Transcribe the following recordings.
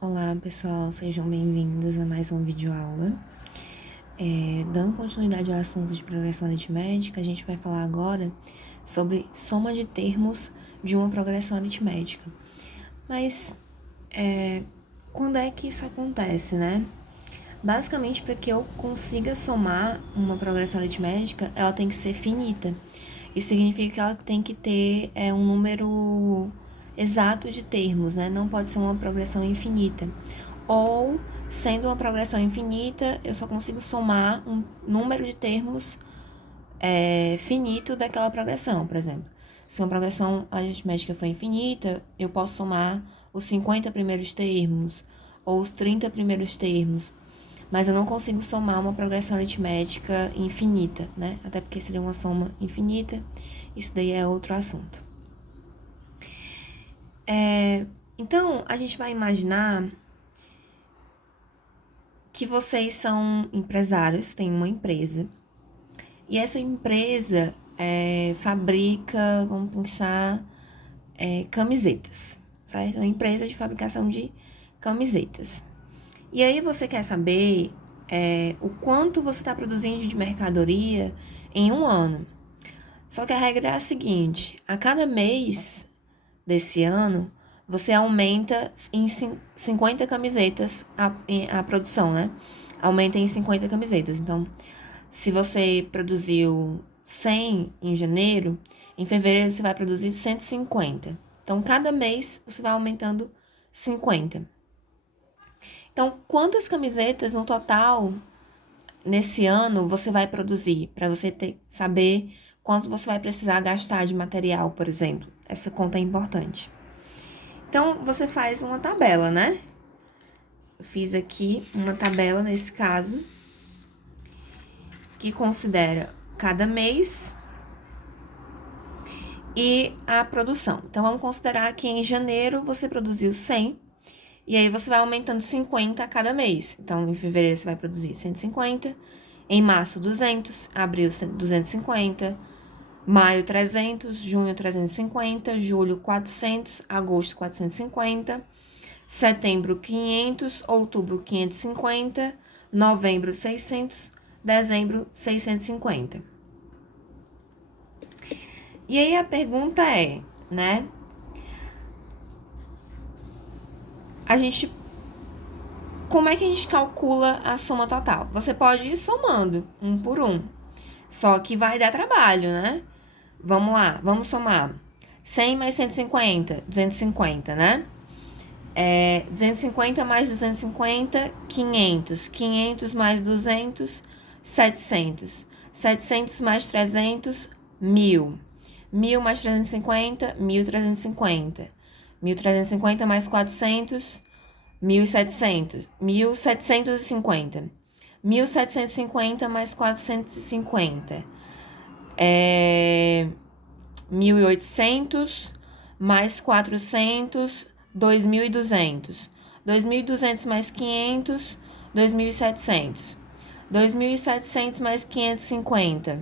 Olá pessoal, sejam bem-vindos a mais uma videoaula. Dando continuidade ao assunto de progressão aritmética, a gente vai falar agora sobre soma de termos de uma progressão aritmética. Mas quando é que isso acontece, né? Basicamente, para que eu consiga somar uma progressão aritmética, ela tem que ser finita. Isso significa que ela tem que ter um número exato de termos, né? Não pode ser uma progressão infinita. Ou, sendo uma progressão infinita, eu só consigo somar um número de termos finito daquela progressão, por exemplo. Se uma progressão aritmética for infinita, eu posso somar os 50 primeiros termos ou os 30 primeiros termos, mas eu não consigo somar uma progressão aritmética infinita, né? Até porque seria uma soma infinita, isso daí é outro assunto. Então, a gente vai imaginar que vocês são empresários, têm uma empresa, e essa empresa fabrica, vamos pensar, camisetas, certo? Uma empresa de fabricação de camisetas. E aí você quer saber o quanto você está produzindo de mercadoria em um ano. Só que a regra é a seguinte: a cada mês desse ano, você aumenta em 50 camisetas a produção, né? Aumenta em 50 camisetas. Então, se você produziu 100 em janeiro, em fevereiro você vai produzir 150. Então, cada mês você vai aumentando 50. Então, quantas camisetas no total nesse ano você vai produzir? Para você saber quanto você vai precisar gastar de material, por exemplo. Essa conta é importante. Então, você faz uma tabela, né? Eu fiz aqui uma tabela nesse caso, que considera cada mês e a produção. Então, vamos considerar que em janeiro você produziu 100, e aí você vai aumentando 50 a cada mês. Então, em fevereiro você vai produzir 150, em março 200, abril 250, maio 300, junho 350, julho 400, agosto 450, setembro 500, outubro 550, novembro 600, dezembro 650. E aí a pergunta é, né? Como é que a gente calcula a soma total? Você pode ir somando um por um, só que vai dar trabalho, né? Vamos lá, vamos somar. 100 mais 150, 250, né? 250 mais 250, 500. 500 mais 200, 700. 700 mais 300, 1000. 1000 mais 350, 1350. 1350 mais 400, 1700. 1750. 1750 mais 450. 1800 mais 400, 2.200. 2.200 mais 500, 2.700. 2.700 mais 550.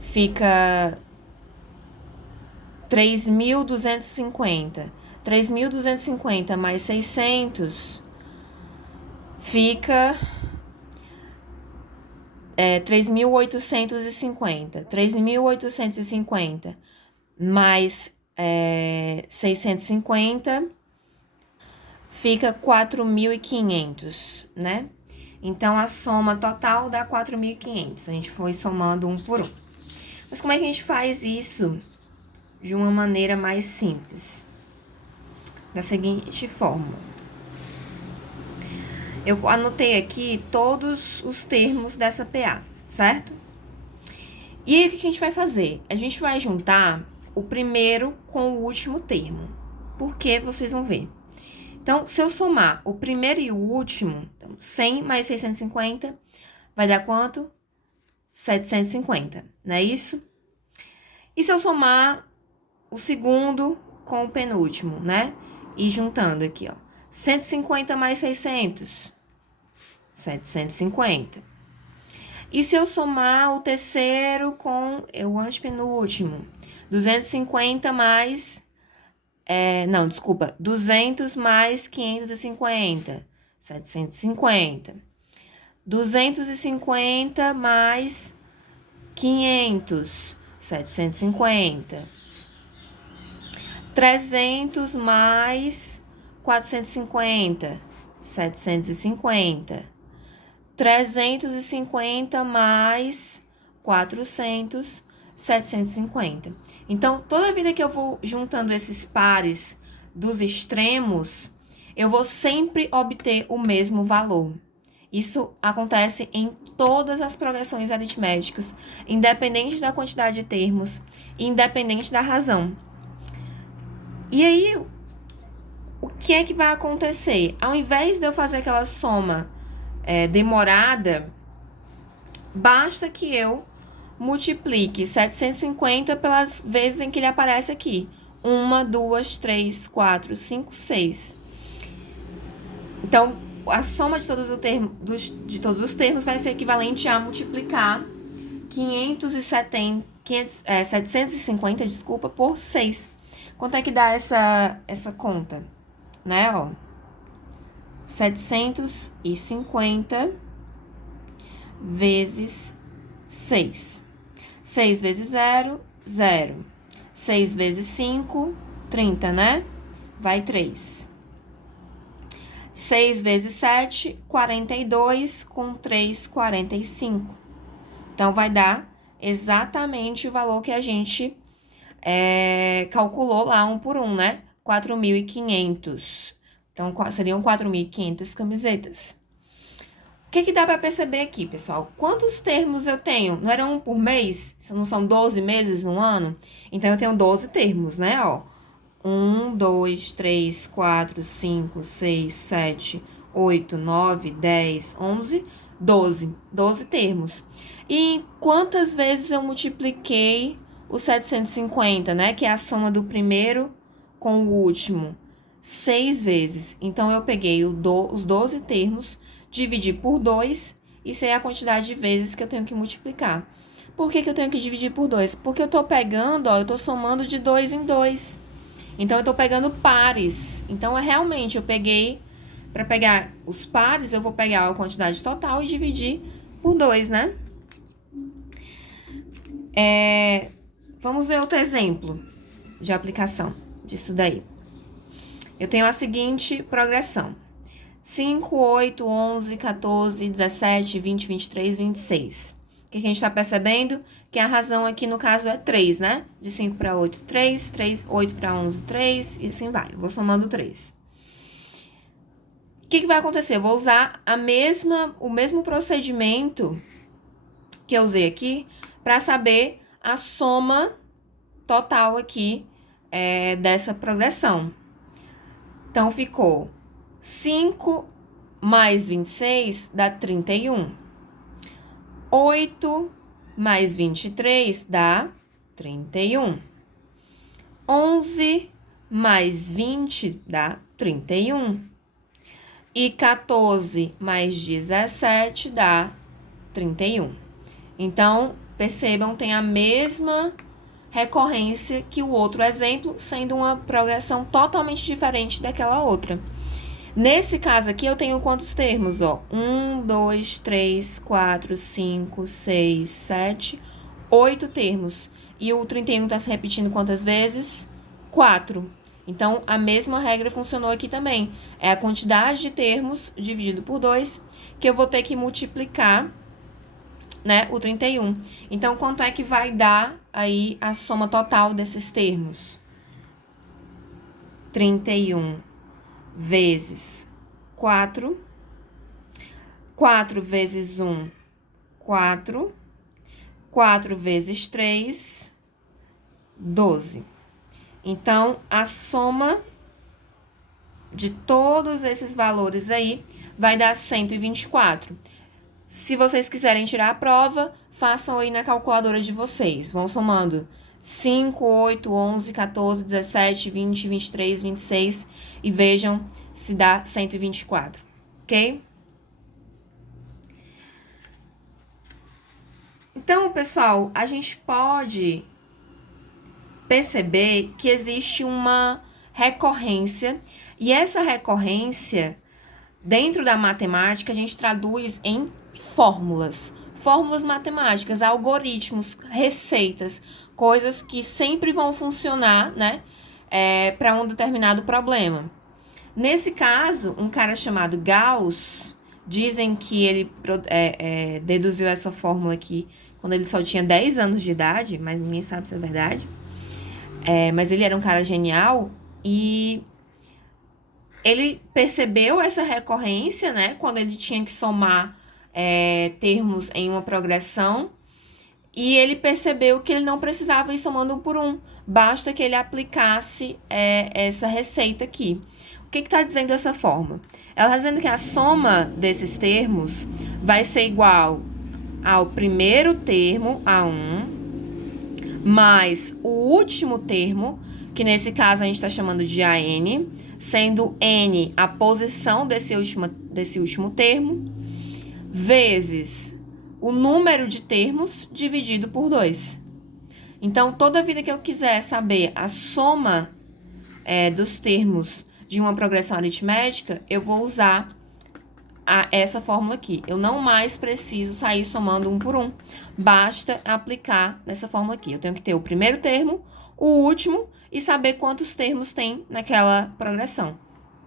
Fica 3.250. 3.250 mais 600 fica 3.850. 3.850 mais 650 fica 4.500, né? Então, a soma total dá 4.500. A gente foi somando um por um. Mas como é que a gente faz isso de uma maneira mais simples? Da seguinte forma. Eu anotei aqui todos os termos dessa PA, certo? E aí, o que a gente vai fazer? A gente vai juntar o primeiro com o último termo. Por que vocês vão ver? Então, se eu somar o primeiro e o último, então 100 mais 650, vai dar quanto? 750, não é isso? E se eu somar o segundo com o penúltimo, né? E juntando aqui, ó. 150 mais 600, 750. E se eu somar o terceiro com o antepenúltimo, 250 mais Não, desculpa. 200 mais 550, 750. 250 mais 500, 750. 300 mais 450, 750. 350 mais 400, 750. Então, toda vida que eu vou juntando esses pares dos extremos, eu vou sempre obter o mesmo valor. Isso acontece em todas as progressões aritméticas, independente da quantidade de termos, independente da razão. E aí, o que é que vai acontecer? Ao invés de eu fazer aquela soma demorada, basta que eu multiplique 750 pelas vezes em que ele aparece aqui. 1, 2, 3, 4, 5, 6. Então, a soma de todos os termos vai ser equivalente a multiplicar 750, por 6. Quanto é que dá essa conta? Né, ó. 750 vezes 6. 6 vezes 0, 0. 6 vezes 5, 30, né? Vai 3. 6 vezes 7, 42, com 3, 45. Então, vai dar exatamente o valor que a gente calculou lá, 1 por 1, né? 4.500. Então, seriam 4.500 camisetas. O que dá para perceber aqui, pessoal? Quantos termos eu tenho? Não era um por mês? Não são 12 meses no ano? Então, eu tenho 12 termos, né? Ó, 1, 2, 3, 4, 5, 6, 7, 8, 9, 10, 11, 12. 12 termos. E quantas vezes eu multipliquei o 750, né? Que é a soma do primeiro com o último. 6 vezes. Então, eu peguei os 12 termos, dividi por 2 e sei a quantidade de vezes que eu tenho que multiplicar. Por que eu tenho que dividir por 2? Porque eu tô pegando, ó, eu tô somando de 2 em 2. Então, eu tô pegando pares. Então, realmente, eu peguei... Para pegar os pares, eu vou pegar a quantidade total e dividir por 2, né? Vamos ver outro exemplo de aplicação disso daí. Eu tenho a seguinte progressão. 5, 8, 11, 14, 17, 20, 23, 26. O que a gente está percebendo? Que a razão aqui, no caso, é 3, né? De 5 para 8, 3, 8 para 11, 3, e assim vai. Eu vou somando 3. O que vai acontecer? Eu vou usar o mesmo procedimento que eu usei aqui para saber a soma total aqui dessa progressão. Então, ficou 5 mais 26 dá 31. 8 mais 23 dá 31. 11 mais 20 dá 31. E 14 mais 17 dá 31. Então, percebam, tem a mesma recorrência que o outro exemplo, sendo uma progressão totalmente diferente daquela outra. Nesse caso aqui, eu tenho quantos termos? Ó? 1, 2, 3, 4, 5, 6, 7, 8 termos. E o 31 está se repetindo quantas vezes? 4. Então, a mesma regra funcionou aqui também. É a quantidade de termos dividido por 2, que eu vou ter que multiplicar, né, o 31. Então, quanto é que vai dar aí a soma total desses termos? 31 vezes 4. 4 vezes 1, 4. 4 vezes 3, 12. Então, a soma de todos esses valores aí vai dar 124. Se vocês quiserem tirar a prova, façam aí na calculadora de vocês. Vão somando 5, 8, 11, 14, 17, 20, 23, 26 e vejam se dá 124, ok? Então, pessoal, a gente pode perceber que existe uma recorrência, e essa recorrência, dentro da matemática, a gente traduz em fórmulas. Fórmulas matemáticas, algoritmos, receitas, coisas que sempre vão funcionar, né, para um determinado problema. Nesse caso, um cara chamado Gauss, dizem que ele deduziu essa fórmula aqui quando ele só tinha 10 anos de idade, mas ninguém sabe se é verdade. Mas ele era um cara genial e ele percebeu essa recorrência, né, quando ele tinha que somar termos em uma progressão, e ele percebeu que ele não precisava ir somando um por um, basta que ele aplicasse essa receita aqui. O que está dizendo essa fórmula? Ela está dizendo que a soma desses termos vai ser igual ao primeiro termo, A1, mais o último termo, que nesse caso a gente está chamando de AN, sendo N a posição desse último termo, vezes o número de termos dividido por 2. Então, toda vida que eu quiser saber a soma dos termos de uma progressão aritmética, eu vou usar essa fórmula aqui. Eu não mais preciso sair somando um por um. Basta aplicar nessa fórmula aqui. Eu tenho que ter o primeiro termo, o último e saber quantos termos tem naquela progressão.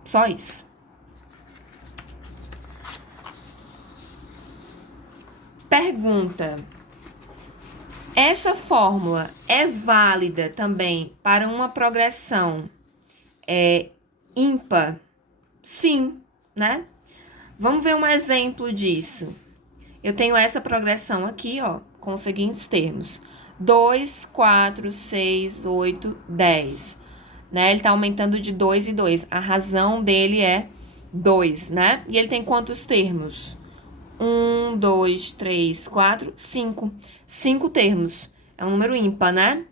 Só isso. Pergunta: essa fórmula é válida também para uma progressão ímpar? Sim, né? Vamos ver um exemplo disso. Eu tenho essa progressão aqui, ó, com os seguintes termos: 2, 4, 6, 8, 10. Né? Ele tá aumentando de 2 em 2. A razão dele é 2, né? E ele tem quantos termos? 1, 2, 3, 4, 5. 5 termos. É um número ímpar, né?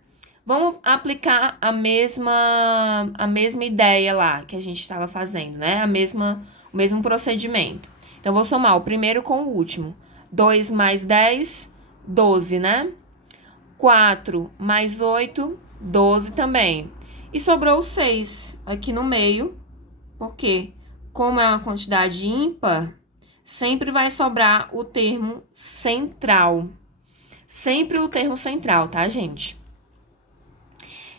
Vamos aplicar a mesma ideia lá que a gente estava fazendo, né? O mesmo procedimento. Então, vou somar o primeiro com o último. 2 mais 10, 12, né? 4 mais 8, 12 também. E sobrou 6 aqui no meio, porque, como é uma quantidade ímpar, sempre vai sobrar o termo central. Sempre o termo central, tá, gente?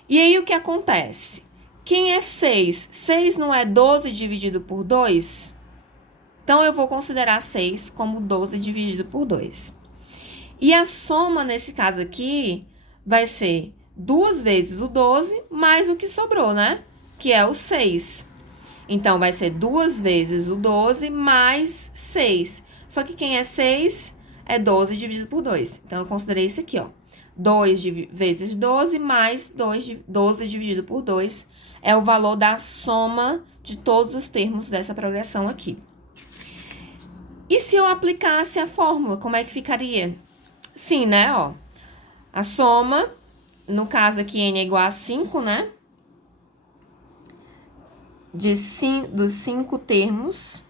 E aí, o que acontece? Quem é 6? 6 não é 12 dividido por 2? Então, eu vou considerar 6 como 12 dividido por 2. E a soma, nesse caso aqui, vai ser 2 vezes o 12 mais o que sobrou, né? Que é o 6. Então, vai ser 2 vezes o 12 mais 6. Só que quem é 6 é 12 dividido por 2. Então, eu considerei isso aqui, ó. 2 vezes 12 mais 12 dividido por 2 é o valor da soma de todos os termos dessa progressão aqui. E se eu aplicasse a fórmula, como é que ficaria? Sim, né, ó. A soma, no caso aqui, n é igual a 5, né? Dos 5 termos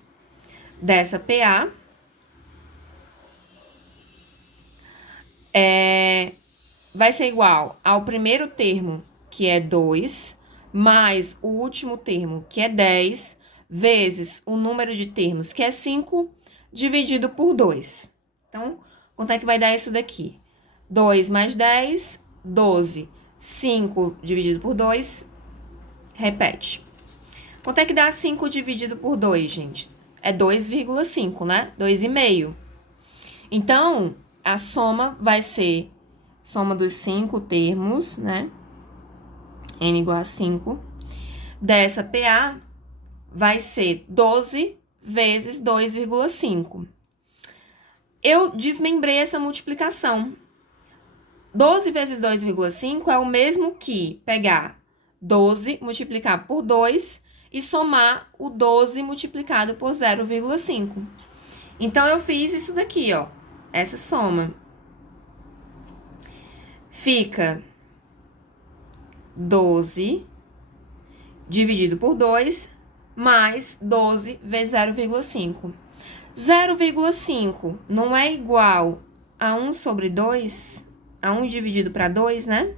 dessa PA. Vai ser igual ao primeiro termo, que é 2, mais o último termo, que é 10, vezes o número de termos, que é 5, dividido por 2. Então, quanto é que vai dar isso daqui? 2 mais 10, 12. 5 dividido por 2, repete. Quanto é que dá 5 dividido por 2, gente? É 2,5, né? 2,5. Então, a soma vai ser soma dos 5 termos, né? N igual a 5. Dessa PA vai ser 12 vezes 2,5. Eu desmembrei essa multiplicação. 12 vezes 2,5 é o mesmo que pegar 12 multiplicar por 2 e somar o 12 multiplicado por 0,5. Então, eu fiz isso daqui, ó. Essa soma. Fica 12 dividido por 2 mais 12 vezes 0,5. 0,5 não é igual a 1 sobre 2? A 1 dividido para 2, né?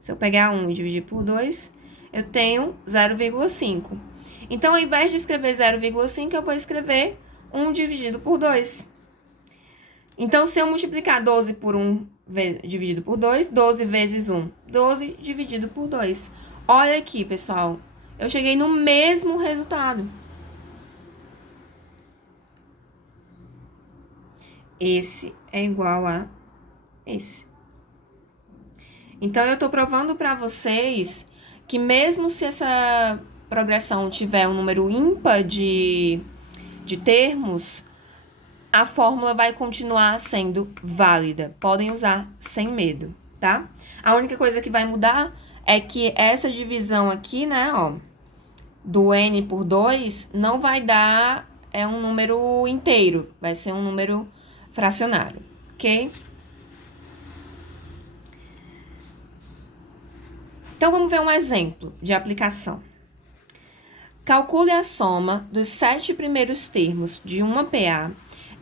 Se eu pegar 1 e dividir por 2, eu tenho 0,5. Então, ao invés de escrever 0,5, eu vou escrever 1 dividido por 2. Então, se eu multiplicar 12 por 1 dividido por 2, 12 vezes 1, 12 dividido por 2. Olha aqui, pessoal, eu cheguei no mesmo resultado. Esse é igual a esse. Então, eu tô provando para vocês que mesmo se essa progressão tiver um número ímpar de termos, a fórmula vai continuar sendo válida. Podem usar sem medo, tá? A única coisa que vai mudar é que essa divisão aqui, né, ó, do n por 2, não vai dar um número inteiro, vai ser um número fracionário, ok? Então, vamos ver um exemplo de aplicação. Calcule a soma dos 7 primeiros termos de uma PA,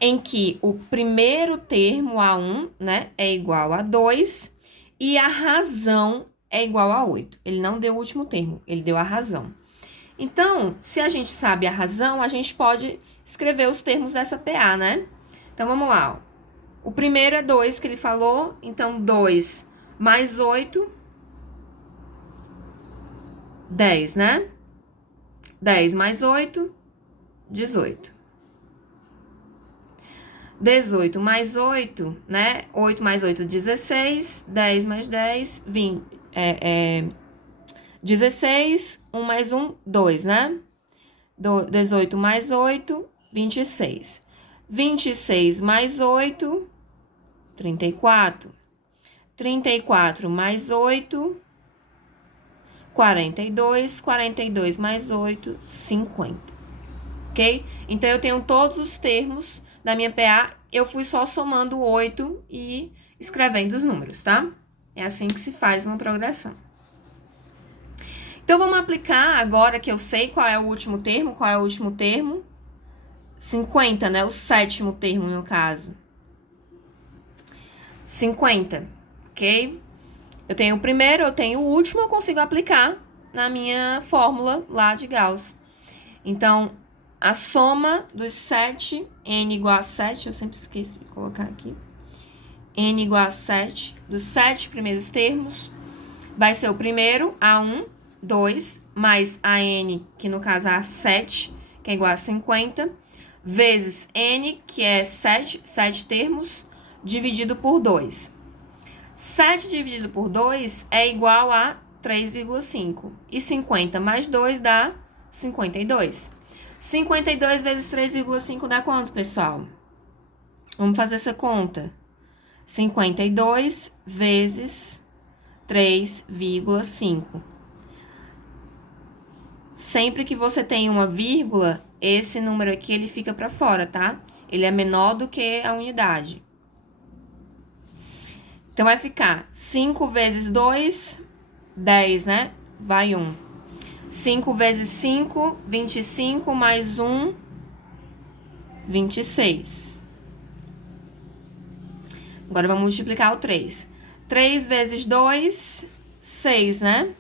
em que o primeiro termo, A1, né, é igual a 2 e a razão é igual a 8. Ele não deu o último termo, ele deu a razão. Então, se a gente sabe a razão, a gente pode escrever os termos dessa PA, né? Então, vamos lá. Ó. O primeiro é 2 que ele falou, então 2 mais 8, 10, né? 10 mais 8, 18. 18 mais 8, né? 8 mais 8, 16. 10 mais 10, 20. 16. 1 mais 1, 2, né? 18 mais 8, 26. 26 mais 8, 34. 34 mais 8, 42. 42 mais 8, 50. Ok? Então, eu tenho todos os termos da minha PA, eu fui só somando 8 e escrevendo os números, tá? É assim que se faz uma progressão. Então, vamos aplicar agora que eu sei qual é o último termo. Qual é o último termo? 50, né? O sétimo termo, no caso. 50, ok? Eu tenho o primeiro, eu tenho o último, eu consigo aplicar na minha fórmula lá de Gauss. Então, a soma dos 7, n igual a 7, eu sempre esqueço de colocar aqui. N igual a 7, dos 7 primeiros termos, vai ser o primeiro, A1, 2, mais a n, que no caso é a 7, que é igual a 50, vezes n, que é 7 termos, dividido por 2. 7 dividido por 2 é igual a 3,5. E 50 mais 2 dá 52. 52 vezes 3,5 dá quanto, pessoal? Vamos fazer essa conta. 52 vezes 3,5. Sempre que você tem uma vírgula, esse número aqui ele fica para fora, tá? Ele é menor do que a unidade. Então, vai ficar 5 vezes 2, 10, né? Vai 1. 5 vezes 5, 25, mais 1, 26. Agora, vamos multiplicar o 3. 3 vezes 2, 6, né?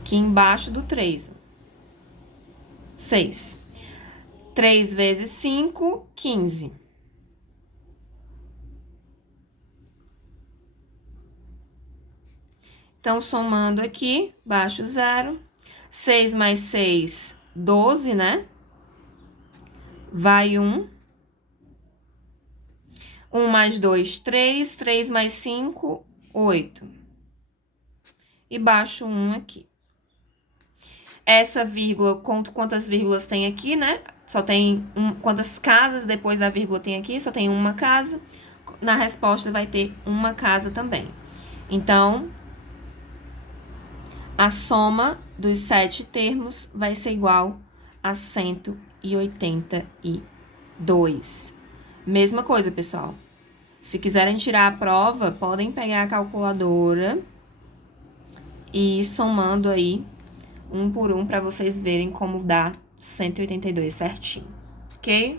Aqui embaixo do 3. 6. 3 vezes 5, 15. Então, somando aqui, baixo 0. 6 mais 6, 12, né? Vai 1. 1 mais 2, 3. 3 mais 5, 8. E baixo 1 aqui. Essa vírgula, conto quantas vírgulas tem aqui, né? Só tem quantas casas depois da vírgula tem aqui? Só tem uma casa. Na resposta vai ter uma casa também. Então, a soma dos 7 termos vai ser igual a 182. Mesma coisa, pessoal. Se quiserem tirar a prova, podem pegar a calculadora e ir somando aí um por um para vocês verem como dá 182 certinho, ok?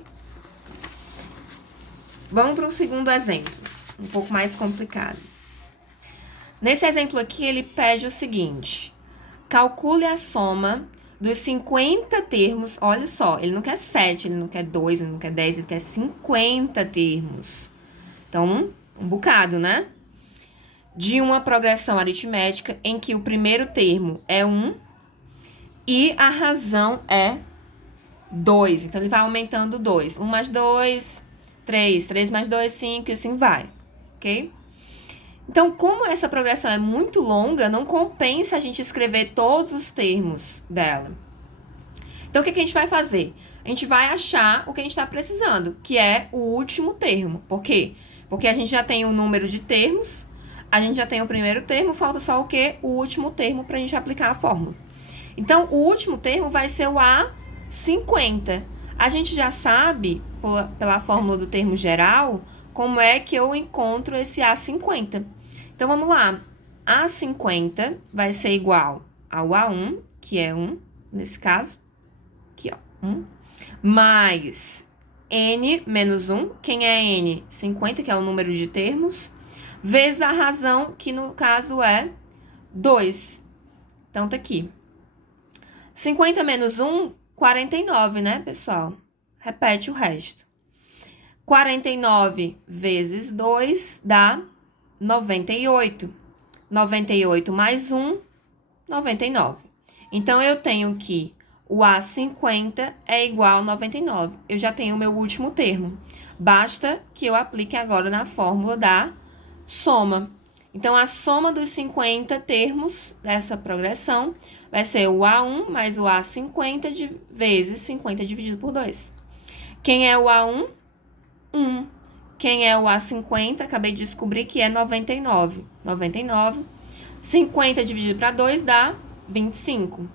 Vamos para um segundo exemplo, um pouco mais complicado. Nesse exemplo aqui, ele pede o seguinte: calcule a soma dos 50 termos. Olha só, ele não quer 7, ele não quer 2, ele não quer 10, ele quer 50 termos. Então, um bocado, né? De uma progressão aritmética em que o primeiro termo é 1 e a razão é 2. Então, ele vai aumentando 2. 1 mais 2, 3. 3 mais 2, 5 e assim vai. Ok? Então, como essa progressão é muito longa, não compensa a gente escrever todos os termos dela. Então, o que a gente vai fazer? A gente vai achar o que a gente está precisando, que é o último termo. Por quê? Porque a gente já tem o número de termos, a gente já tem o primeiro termo, falta só o quê? O último termo para a gente aplicar a fórmula. Então, o último termo vai ser o A50. A gente já sabe, pela fórmula do termo geral, como é que eu encontro esse A50. Então, vamos lá. A50 vai ser igual ao A1, que é 1, nesse caso. Aqui, ó, 1. Mais N menos 1. Quem é N? 50, que é o número de termos. Vezes a razão, que no caso é 2. Então, tá aqui. 50 menos 1, 49, né, pessoal? Repete o resto. 49 vezes 2 dá 98. 98 mais 1, 99. Então, eu tenho que o A50 é igual a 99. Eu já tenho o meu último termo. Basta que eu aplique agora na fórmula da soma. Então, a soma dos 50 termos dessa progressão vai ser o A1 mais o A50 vezes 50 dividido por 2. Quem é o A1? 1. Quem é o A50? Acabei de descobrir que é 99. 99. 50 dividido para 2 dá 25.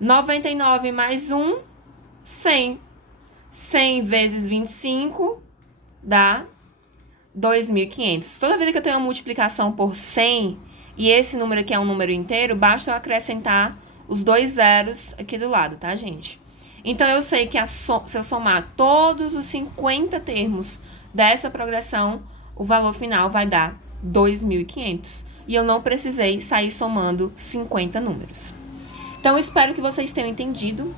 99 mais 1, 100. 100 vezes 25 dá 2.500. Toda vez que eu tenho uma multiplicação por 100 e esse número aqui é um número inteiro, basta eu acrescentar os 2 zeros aqui do lado, tá, gente? Então, eu sei que se eu somar todos os 50 termos dessa progressão, o valor final vai dar 2.500. E eu não precisei sair somando 50 números. Então, espero que vocês tenham entendido.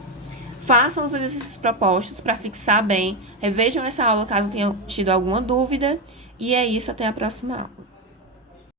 Façam os exercícios propostos para fixar bem. Revejam essa aula caso tenham tido alguma dúvida. E é isso, até a próxima aula.